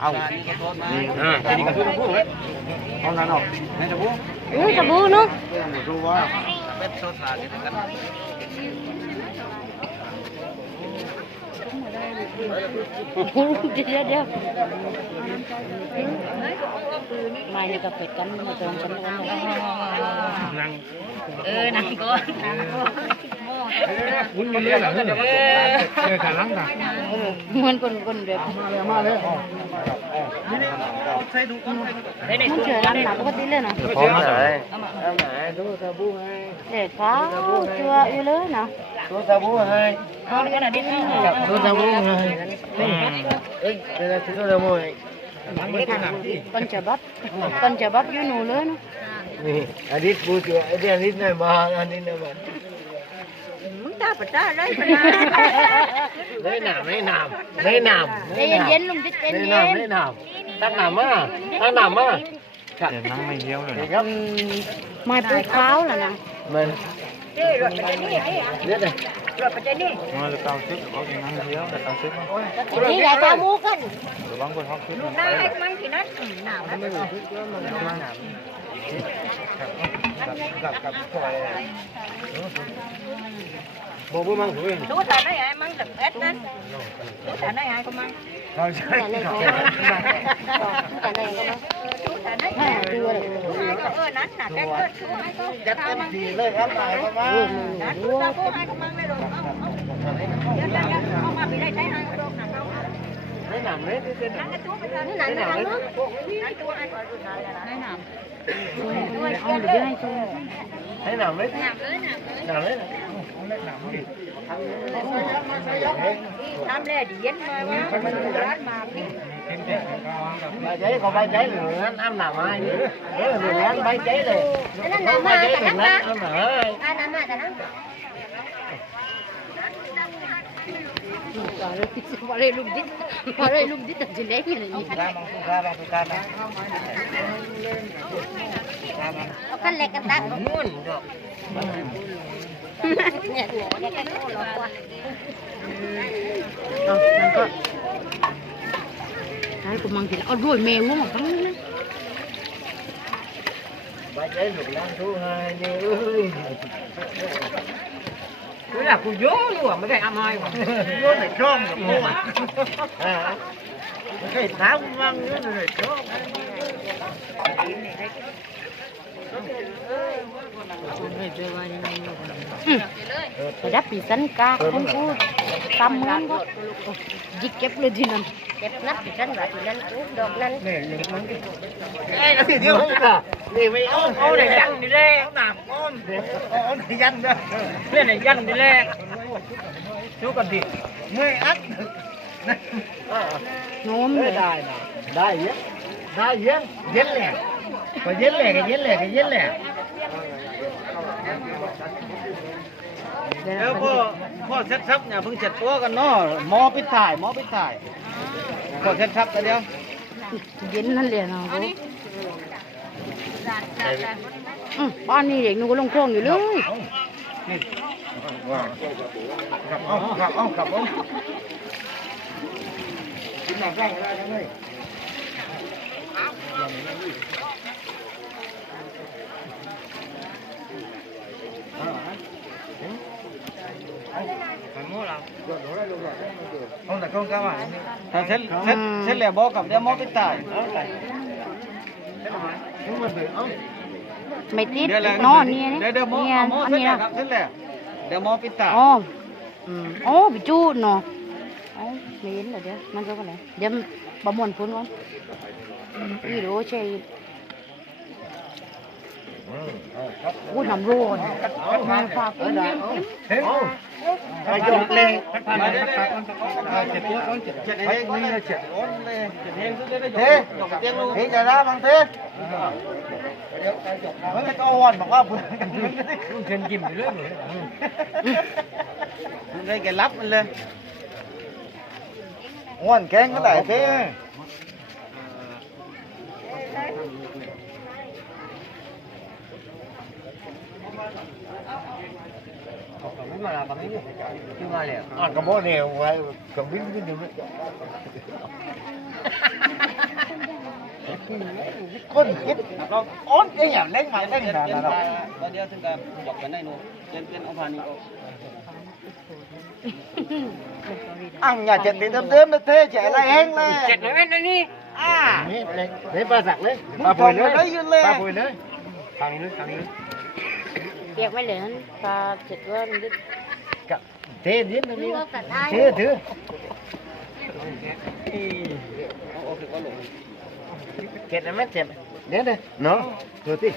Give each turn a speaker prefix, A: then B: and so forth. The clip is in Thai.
A: เอา
B: อ่าทีนี้ก็คือพูด
A: เอานั้นออกให้ตะบู
C: อือสบู่เนาะ
A: ดูว่า
B: เป็นโซดาที่กัน
C: เดี๋ยวเดี๋ยวมาเนี่ยกับเป็ดกันมาเติมกันกัน
A: นั่ง
C: เออนั่งก่อนนั่งก่อน
A: อุ้ยมันเรียกอะไรเนี่ยเออขาลังกัน
C: มันคนคนแบบ
A: มาเลยมาเลยอ๋อ
B: นี่นี่
C: มันเจอร้านหนักปกติเลยนะ
A: พร้อมไหน
C: เด็กเขาเชื่ออยู่เลยนะ
A: ตัวตะบูให้
C: เอาเลยนะดิ้น
A: ตัวตะบูให้เอ้ยเดี๋ยวตัวตะบูให้
C: con chả bắp con chả bắp với nụ lớn
A: นี่อาทิตย์กูเจอไอ้เดือนนี้หน่อยมาอันนี้หน่อยมา
C: ta phải ta đấy
A: ไม่หนามไม่หนามไม่หนาม
C: đây yên yên luôn chết
A: ไม่
C: yên
A: หนาม
C: yên
A: ไม่หนามตั้งหนามมาตั้งหนามมา
D: เดี๋ยวนั่งไม่เยี่ยวเลย
A: นี่ครับ
C: mai tôi kháo là nè
A: มันเรียกเลย
D: มาจะเตาซึกเขาจะนั่งเยี่ยวแต่เตาซึกมั้ง
C: đi lại tao mua cái
D: หรือบางคนเขาซึกมันไป
A: กับกับซอยบอกว่ามั่งถือ
C: chú thà nói ai mang được hết đó chú thà nói ai không mang
A: เขาใช่
C: thà này không mang thà này không mang chú thà nói ai chưa được ai có ơi nắn là cái cơ chú ai có
A: จัดเต็มที่เลยครับหมายความว่า
C: nắn chú tao có ai không mang đây rồi không không không mà bị đây thấy ai không đâu nè đâu
A: ไม่หนามเลยที่เป็น
C: nắn cái chú bây giờ nó nắn nó nắn nước nắn chú ai khỏi rồi nè nè ông được hai chú
A: ให้หนามเลย
C: nằm lưới nằm lưới
A: หนามเลย
C: ทำเลยดีเย็นมาว่ามันร้านมา
A: ใบใจเขาใบใจเหลืองอ้ำหนามไม้เออเหลืองใบใจเลย
C: นั่น
A: เขา
C: น้ำ
A: ใบ
C: มา
A: ใจ
C: แต่
A: เหลือง
C: น้ำมา
A: อ้ำหนา
C: อ่าน้ำมาแต่น้ำมาเลยลุงดิ๊มาเลยลุงดิ๊ตัดสินได้ยังไงนี่
A: การมองสุขาบางสุขาบาง
C: เอากันเล็กกั นตั้ง
A: มุ่นอก
C: เนี่ยหัวเนี่ยแค่ต่าเอาหนเอาด้วยแมวงอกทั้งนั้น
A: เองทุกไงนี่เอ้ย
B: คือ là cô vô luôn à mấy cái am ai mà
A: โยนในช่องกับพวกอ่าไม่ใช่เท้ามั่งโยนในช่อง
C: ไปรับปีสันกาของกูตำมือก็ยิกเก็บเลยทีนั้นเก็บนับปีสันว่าทีนั้นกูดอกนั้ยั
A: นดีเดียวนี่ไม่อ้อม
B: ô này dân đi lê
A: หนามอ้อมอ้อมยันด้วย
B: lê này dân đi lê chú còn gì
A: ไม่อัด
C: โน้ม
A: ไม่
C: เลย
A: ได้นะได้เยอะได้เยอะเย็นแหละก็เย็นแหละก็เย็นแหละก็เย็นแหละ
B: แล้วพ่อพ่อเซ็ตซับเนี่ยเพิ่งเสร็จตัวกันเนาะหมอปิดถ่ายหมอปิดถ่ายพ่อเซ็ตซับกันเดียว
C: เย็นนั่นเลยเนาะ อืมบ้านนี้เด็กหนูก็ลงโคลงอยู่เลย
A: ขับเอาขับเอาขับเอากินหนักได้ก็ได้ทั้งนั้น
B: không là không các bạn ซ็ตเซ็ตเซ็ตแล้
C: ไม่ติด
B: เดี๋ยวแล้ว
C: นอนเนี่ยนี่
B: เดี๋ยวเดี๋ยวหมอ
C: เนี่ย
B: หมอ
C: อัน
B: เซ็ต
C: นี้
B: แล้ว
C: นะครับ
B: เซ็ตแล้วเดี๋ยวหมอปิดถ่าย
C: อ๋ออืมอ๋อไปจูดเนาะอ๋อไม่เห็นเลยเดี๋ยวมันก็อะไรเดี๋ยวบะมวนพุ่นก่อนอีโรใช่ อู้นำร้อนมาฝากกินกินกิน
A: ไปยกเลย
B: มาเดี๋ยวเดี๋ยวเจ็ดตัวต้องเจ็ดเจ็ดเองนี่เจ็ดอ้นเลยเจ็ดเองซื้อได้
A: เฮ้
B: ยกเตียงลูก
A: เฮ้ยจะได้บางเดี๋ยวไปจบมันก็อ่อนบอกว่าเพื่อนกัน
B: กเชิญกินไปเรื่อยเลยแกรับมันเลย
A: อ่อนแข็งก็ได้เท่
B: ไม่มาแบบนี้คือมาเลย
A: อ่อนกรับวิ่งวิ่งอยู่
E: คนคิดโอนเองอย่างเล่นมาเล่น
B: เลยน
E: มา
B: เปลี่ยน
E: แล้ว
B: ผ้าบ่เดียวถึงกับหยอกกันได้หนูเปลี่ยนเปลี่ยนเอาผ้านี้ออก
E: อังอย่าเจ็ดตีเติมๆนะเท่ เจ๋อะไรเองเลย
C: เจ็ดหน่อยเว้นอันนี้
E: อ่า
A: นี่เลยนี่ปลาสักเลย
E: ปลาปุ๋ยเลย
A: ปลาปุ๋ยเลยทางนี้ เลยทางนี้เลย
C: เปียกไว้เลยนั่นปลาเจ็ดว่ามันดิ
A: กับเทนิดนึงนี่
C: ว่ากัดได้
A: ถือถือ
B: เอาออกถึงว่าหลง
A: เก็บแล้วไม่เจ็บเดี๋ยวเดี๋ยวเนาะถือที่